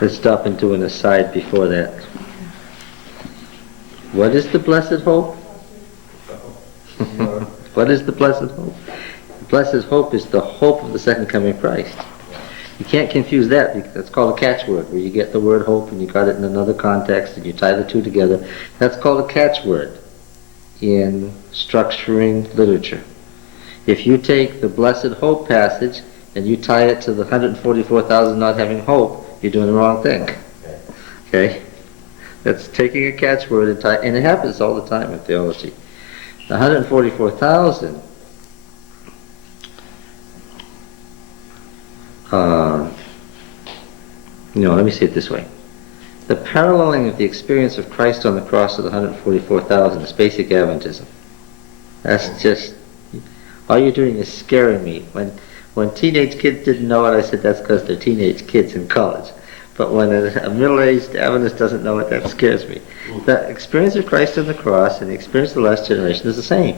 Let's stop and do an aside before that. What is the blessed hope? What is the blessed hope? The blessed hope is the hope of the second coming of Christ. You can't confuse that, because that's called a catchword, where you get the word hope and you got it in another context and you tie the two together. That's called a catchword in structuring literature. If you take the blessed hope passage and you tie it to the 144,000 not having hope, you're doing the wrong thing. Okay? That's taking a catchword and and it happens all the time in theology. The 144,000 let me say it this way. The paralleling of the experience of Christ on the cross to the 144,000 is basic Adventism. That's just, all you're doing is scaring me. When teenage kids didn't know it, I said that's because they're teenage kids in college. But when a middle-aged Adventist doesn't know it, that scares me. The experience of Christ on the cross and the experience of the last generation is the same.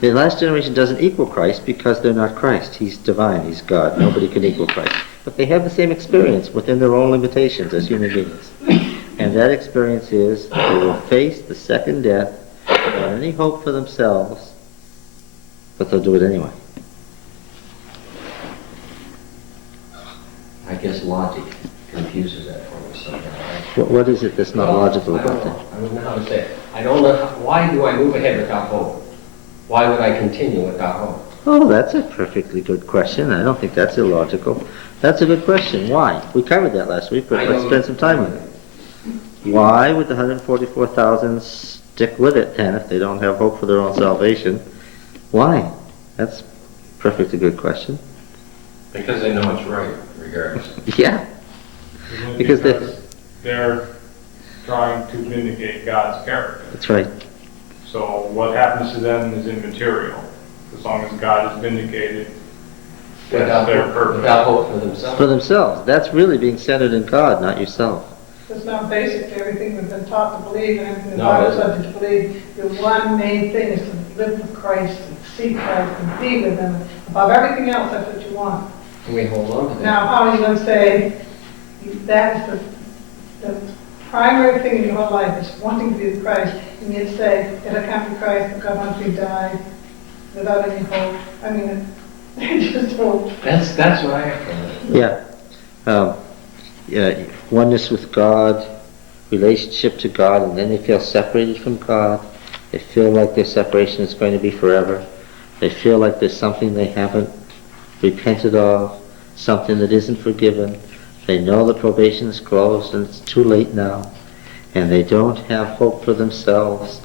The last generation doesn't equal Christ because they're not Christ. He's divine, he's God. Nobody can equal Christ. But they have the same experience within their own limitations as human beings. And that experience is they will face the second death without any hope for themselves, but they'll do it anyway. I guess logic confuses that for me sometimes. What is it that's not logical about that? I don't know how to say it. I don't know, why do I move ahead without hope? Why would I continue without hope? Oh, that's a perfectly good question. I don't think that's illogical. That's a good question. Why? We covered that last week, but let's spend some time on it. Why would the 144,000 stick with it then if they don't have hope for their own salvation? Why? That's a perfectly good question. Because they know it's right, regardless. Yeah. Because they're trying to vindicate God's character. That's right. So what happens to them is immaterial. As long as God is vindicated, that's their purpose. Without hope for themselves. For themselves. That's really being centered in God, not yourself. It's not basic to everything we've been taught to believe and everything the No, Bible it says to believe. The one main thing is to live with Christ and see Christ and be with Him. Above everything else, that's what you want. And we hold on to that. Now, how are you going to say that is the primary thing in your whole life is wanting to be with Christ, and yet say, if I can't be Christ, because once we die, without any hope? I mean, they just don't. That's what I have from it. Yeah. Oneness with God, relationship to God, and then they feel separated from God. They feel like their separation is going to be forever. They feel like there's something they haven't repented of, something that isn't forgiven. They know the probation is closed and it's too late now, and they don't have hope for themselves.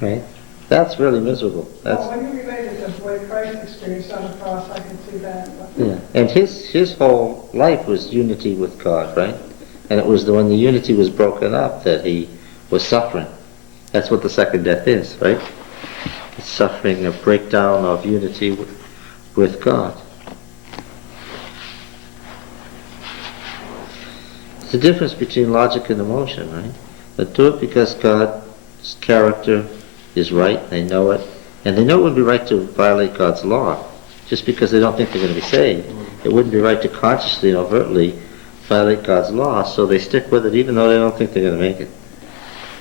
Right? That's really miserable. That's, Well, when you relate it to the way Christ experienced on the cross, I can see that. yeah. And his whole life was unity with God, right? And it was when the unity was broken up that he was suffering. That's what the second death is, right? It's suffering, a breakdown of unity with God. It's the difference between logic and emotion, right? But do it because God's character is right, they know it, and they know it would be right to violate God's law. Just because they don't think they're going to be saved, it wouldn't be right to consciously and overtly violate God's law, so they stick with it even though they don't think they're going to make it.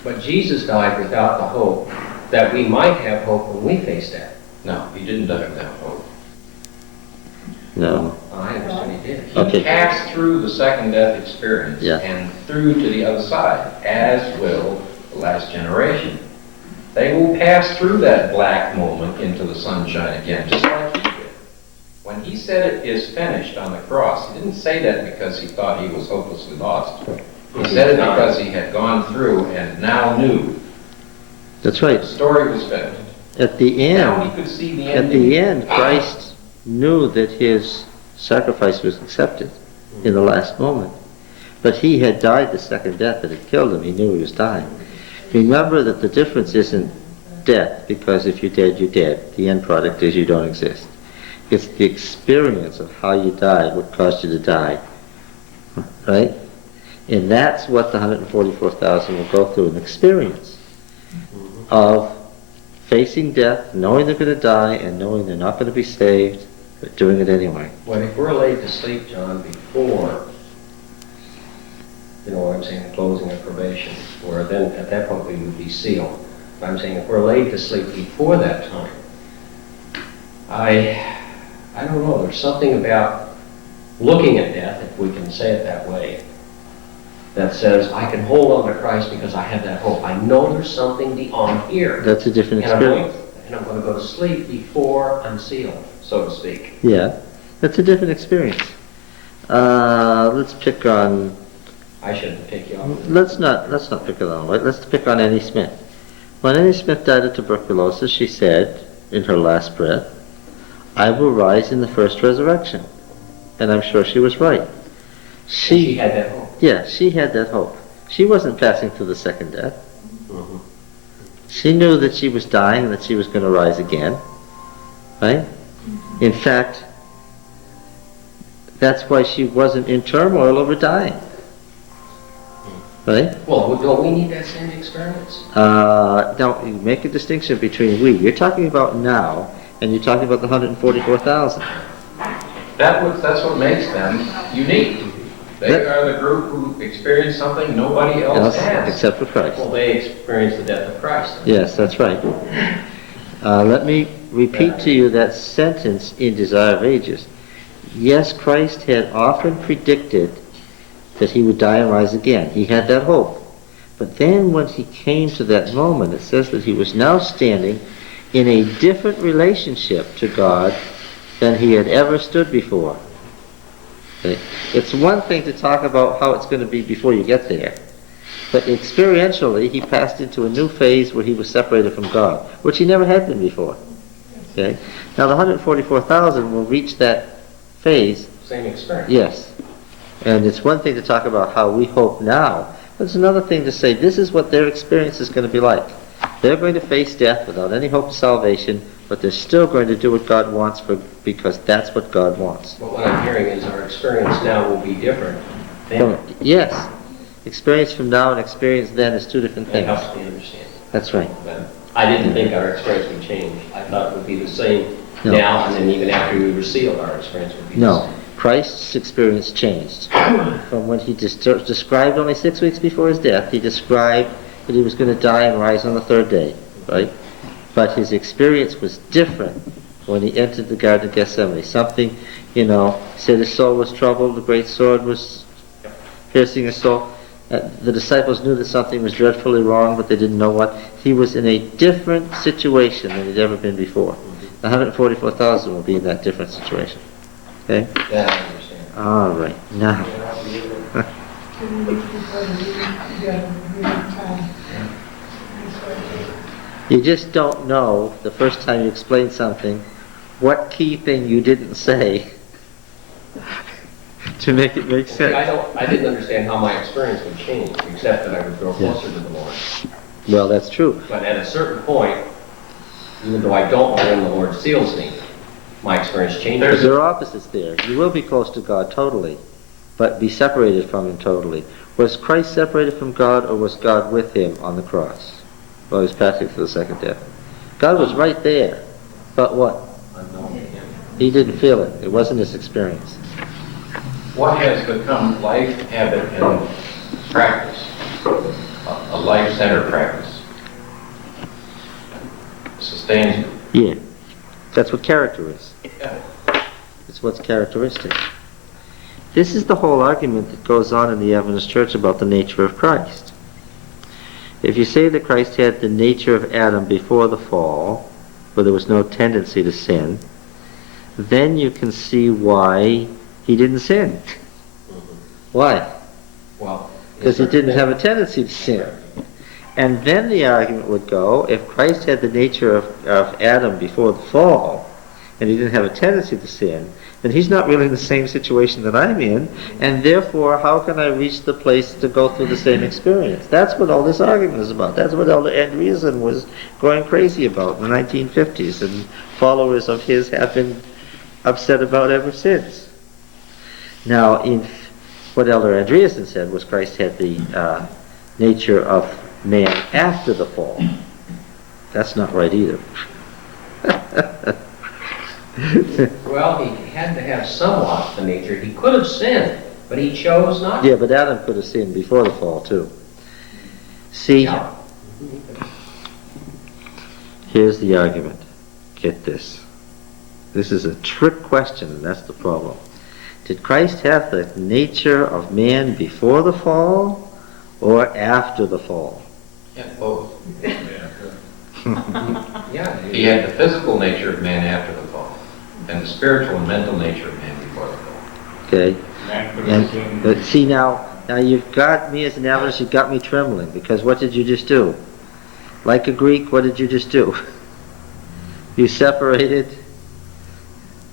But Jesus died without the hope that we might have hope when we face that. No, he didn't die without hope. No. I understand he did. He Okay. passed through the second death experience Yeah. and through to the other side, as will the last generation. They will pass through that black moment into the sunshine again, just like he did. When he said it is finished on the cross, he didn't say that because he thought he was hopelessly lost. He said it because he had gone through and now knew That's right. the story was finished. At the Now he end, could see the at ending. the end, Christ knew that his sacrifice was accepted in the last moment. But he had died the second death that had killed him. He knew he was dying. Remember that the difference isn't death, because if you're dead, you're dead. The end product is you don't exist. It's the experience of how you died, what caused you to die. Right? And that's what the 144,000 will go through, an experience of facing death, knowing they're going to die, and knowing they're not going to be saved, but doing it anyway. Well, if we're laid to sleep, John, before, you know what I'm saying, the closing of probation, where then at that point we would be sealed. But I'm saying if we're laid to sleep before that time, I don't know, there's something about looking at death, if we can say it that way, that says I can hold on to Christ because I have that hope. I know there's something beyond here. That's a different And I'm going, experience. and I'm going to go to sleep before I'm sealed, so to speak. Yeah, that's a different experience. Let's pick on, I shouldn't pick you off. let's not pick on, right? Let's pick on Annie Smith. When Annie Smith died of tuberculosis, she said, in her last breath, I will rise in the first resurrection. And I'm sure she was right. She had that hope. Yeah, she had that hope. She wasn't passing through the second death. Mhm. She knew that she was dying and that she was going to rise again. Right? In fact, that's why she wasn't in turmoil over dying. Right? Well, don't we need that same experience? Now, you make a distinction between we. You're talking about now, and you're talking about the 144,000. That's what makes them unique. They That- are the group who experienced something nobody else has. Except for Christ. Well, they experienced the death of Christ. Yes, that's right. Let me repeat to you that sentence in Desire of Ages. Yes, Christ had often predicted that he would die and rise again. He had that hope. But then when he came to that moment, it says that he was now standing in a different relationship to God than he had ever stood before. Okay? It's one thing to talk about how it's going to be before you get there. But experientially, he passed into a new phase where he was separated from God, which he never had been before. Okay? Now the 144,000 will reach that phase, Same experience. yes. And it's one thing to talk about how we hope now, but it's another thing to say this is what their experience is going to be like. They're going to face death without any hope of salvation, but they're still going to do what God wants because that's what God wants. But what I'm hearing is our experience now will be different. Then Yes. Experience from now and experience then is two different that things. helps me understand. That's right. But I didn't think our experience would change. I thought it would be the same No. now, and then even after we were sealed, our experience would be the No. same. Christ's experience changed. From when he described only 6 weeks before his death, he described that he was going to die and rise on the third day, right? But his experience was different when he entered the Garden of Gethsemane. Something, said his soul was troubled, the great sword was piercing his soul. The disciples knew that something was dreadfully wrong, but they didn't know what. He was in a different situation than he'd ever been before. The 144,000 will be in that different situation. Okay? That I understand. All right. Now, 2 weeks before the meeting, together, the meeting time. you just don't know the first time you explain something what key thing you didn't say to make it make See, sense. I didn't understand how my experience would change, except that I would grow closer to the Lord. Well, that's true. But at a certain point, even though I don't know when the Lord seals me, my experience changes. There are opposites there. You will be close to God totally, but be separated from Him totally. Was Christ separated from God, or was God with Him on the cross while He was passing through the second death? God was right there, but what? Unknown to him. He didn't feel it. It wasn't his experience. What has become life, habit, and practice, a life-centered practice, sustains you. Yeah. That's what character is. Yeah. It's what's characteristic. This is the whole argument that goes on in the Adventist Church about the nature of Christ. If you say that Christ had the nature of Adam before the fall, where there was no tendency to sin, then you can see why he didn't sin. Why? Well, Because he didn't have a tendency to sin. And then the argument would go, if Christ had the nature of Adam before the fall, and he didn't have a tendency to sin, then he's not really in the same situation that I'm in, and therefore how can I reach the place to go through the same experience? That's what all this argument is about. That's what Elder Andreasen was going crazy about in the 1950s, and followers of his have been upset about ever since. Now, in what Elder Andreasen said was Christ had the nature of man after the fall. That's not right either. Well, he had to have somewhat the nature. He could have sinned, but he chose not to. Yeah, but Adam could have sinned before the fall, too. See, Yeah. here's the argument. Get this. This is a trick question, and that's the problem. Did Christ have the nature of man before the fall or after the fall? Yeah, both. Yeah. He had the physical nature of man after the fall, and the spiritual and mental nature of man before the fall. Okay? Man could have sinned. But see now you've got me as an analyst, you've got me trembling, because what did you just do? Like a Greek, what did you just do? You separated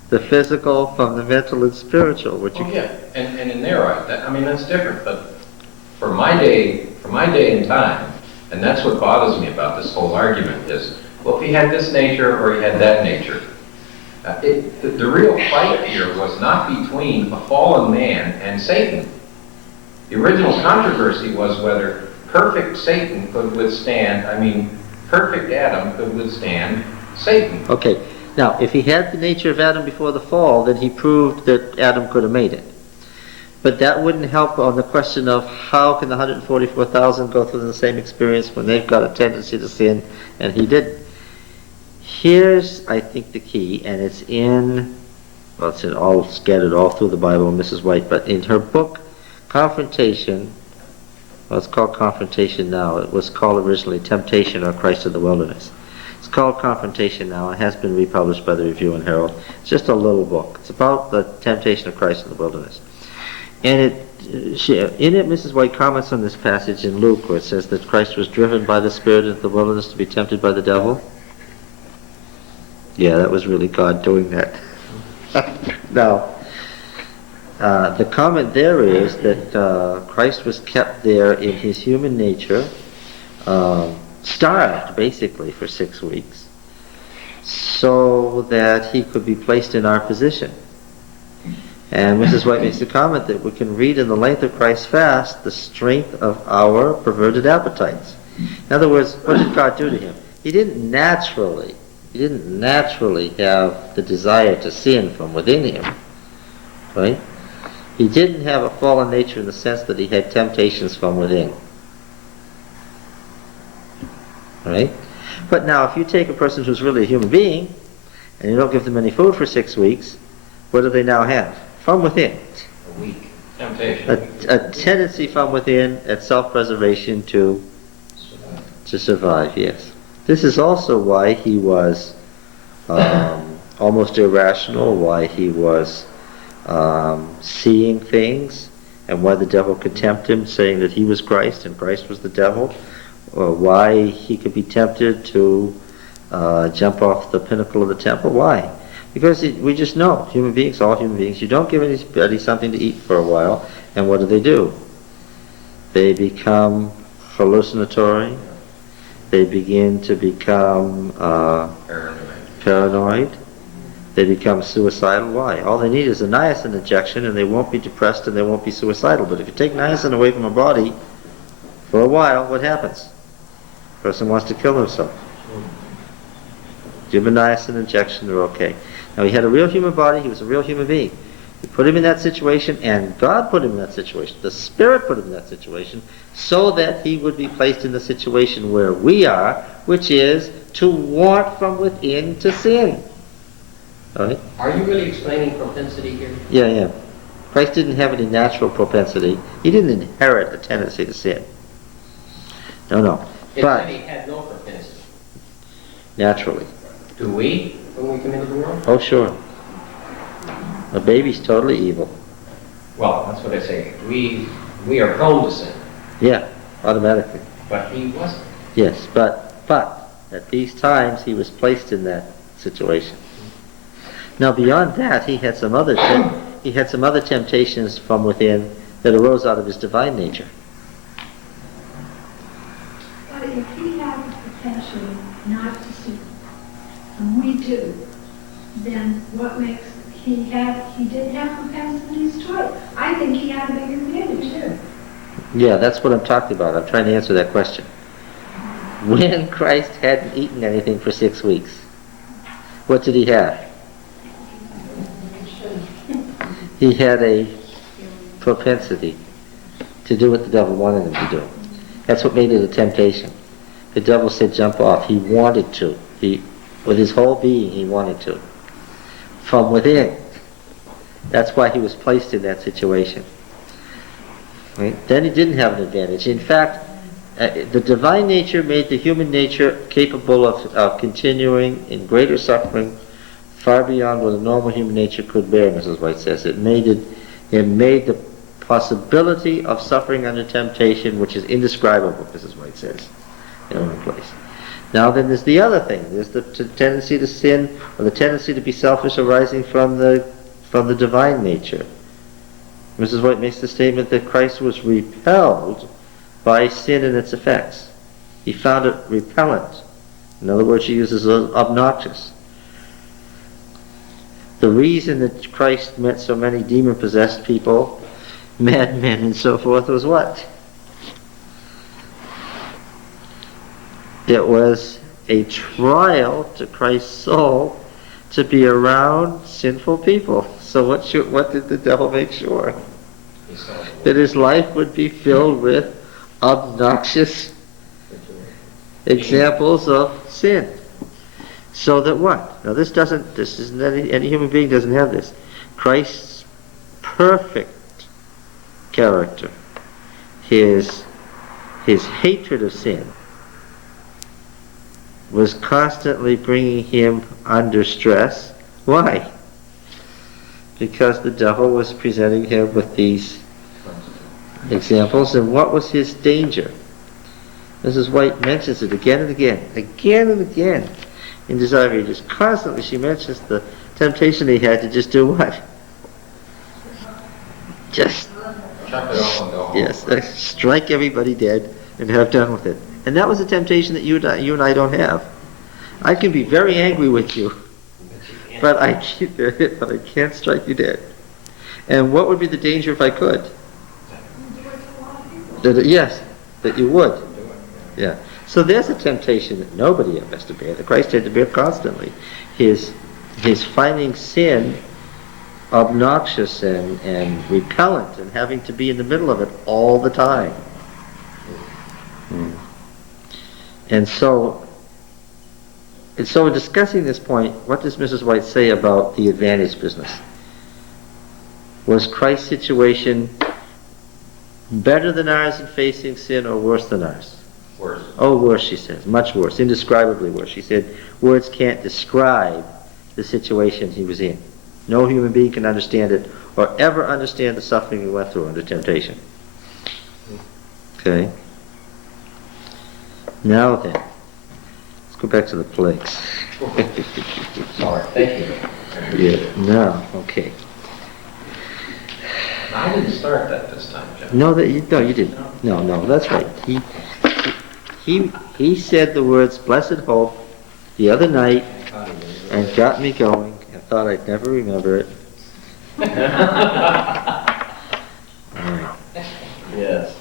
the physical from the mental and spiritual, which you Oh, yeah, and in there, I mean, that's different, but for my day and time, and that's what bothers me about this whole argument is, well, if he had this nature or he had that nature, the real fight here was not between a fallen man and Satan. The original controversy was whether perfect Satan could withstand, perfect Adam could withstand Satan. Okay, now if he had the nature of Adam before the fall, then he proved that Adam could have made it. But that wouldn't help on the question of how can the 144,000 go through the same experience when they've got a tendency to sin and he didn't. Here's, I think, the key, and it's all scattered all through the Bible, Mrs. White, but in her book, Confrontation, well, it's called Confrontation now. It was called originally Temptation or Christ in the Wilderness. It's called Confrontation now. It has been republished by the Review and Herald. It's just a little book. It's about the temptation of Christ in the wilderness. And in it, Mrs. White comments on this passage in Luke where it says that Christ was driven by the Spirit into the wilderness to be tempted by the devil. Yeah, that was really God doing that. Now, the comment there is that Christ was kept there in his human nature, starved basically for 6 weeks, so that he could be placed in our position. And Mrs. White makes the comment that we can read in the length of Christ's fast the strength of our perverted appetites. In other words, what did God do to him? He didn't naturally have the desire to sin from within him, right? He didn't have a fallen nature in the sense that he had temptations from within. Right? But now, if you take a person who's really a human being, and you don't give them any food for 6 weeks, what do they now have? From within. A week. Temptation. A tendency from within at self-preservation to survive, yes. This is also why he was almost irrational, why he was seeing things, and why the devil could tempt him, saying that he was Christ and Christ was the devil, or why he could be tempted to jump off the pinnacle of the temple. Why? Because we just know, all human beings, you don't give anybody something to eat for a while, and what do? They become hallucinatory, they begin to become paranoid, they become suicidal. Why? All they need is a niacin injection and they won't be depressed and they won't be suicidal. But if you take niacin away from a body for a while, what happens? The person wants to kill himself. Give him a niacin injection, they're okay. Now he had a real human body, he was a real human being. You put him in that situation, and God put him in that situation. The Spirit put him in that situation, so that he would be placed in the situation where we are, which is to want from within to sin. All right? Are you really explaining propensity here? Yeah. Christ didn't have any natural propensity. He didn't inherit a tendency to sin. No. It But said he had no propensity. naturally. Do we, when we come into the world? Oh, sure. A baby's totally evil. Well, that's what I say. We are prone to sin, Yeah, automatically. but he wasn't. Yes, but at these times he was placed in that situation. Now beyond that, he had some other temptations from within that arose out of his divine nature. But if he had the potential not to sin, and we do, then what makes he did have propensities toward it. I think he had a big advantage too. Yeah, that's what I'm talking about. I'm trying to answer that question. When Christ hadn't eaten anything for 6 weeks, what did he have? He had a propensity to do what the devil wanted him to do. That's what made it a temptation. The devil said jump off. He wanted to. With his whole being, he wanted to. From within. That's why he was placed in that situation. Right? Then he didn't have an advantage. In fact, the divine nature made the human nature capable of continuing in greater suffering far beyond what a normal human nature could bear, Mrs. White says. It made the possibility of suffering under temptation, which is indescribable, Mrs. White says, in one place. Now then there's the other thing. There's the tendency to sin, or the tendency to be selfish arising from the divine nature. Mrs. White makes the statement that Christ was repelled by sin and its effects. He found it repellent. In other words, she uses obnoxious. The reason that Christ met so many demon-possessed people, madmen and so forth, was what? It was a trial to Christ's soul to be around sinful people. So what did the devil make sure? That his life would be filled with obnoxious examples of sin. So that what? Now any human being doesn't have this. Christ's perfect character, his hatred of sin, was constantly bringing him under stress. Why? Because the devil was presenting him with these examples, and what was his danger? Mrs. White mentions it again and again in Desire of Ages. Constantly she mentions the temptation he had to just do what? Just Chuck it off and go home. yes, strike everybody dead and have done with it. And that was a temptation that you and I don't have. I can be very angry with you, but I can't strike you dead. And what would be the danger if I could? That you would. Yeah. So there's a temptation that nobody ever has to bear, that Christ had to bear constantly. His finding sin obnoxious and repellent and having to be in the middle of it all the time. And so in discussing this point, what does Mrs. White say about the advantage business? Was Christ's situation better than ours in facing sin, or worse than ours? Worse. Oh, worse, she says. Much worse. Indescribably worse. She said words can't describe the situation he was in. No human being can understand it or ever understand the suffering he went through under temptation. Okay. Now then, let's go back to the plagues. Sorry, thank you. Yeah, no, okay. I didn't start that this time, Jim. No, you didn't. No, that's right. He said the words "blessed hope" the other night and got me going. I thought I'd never remember it. All right. Yes.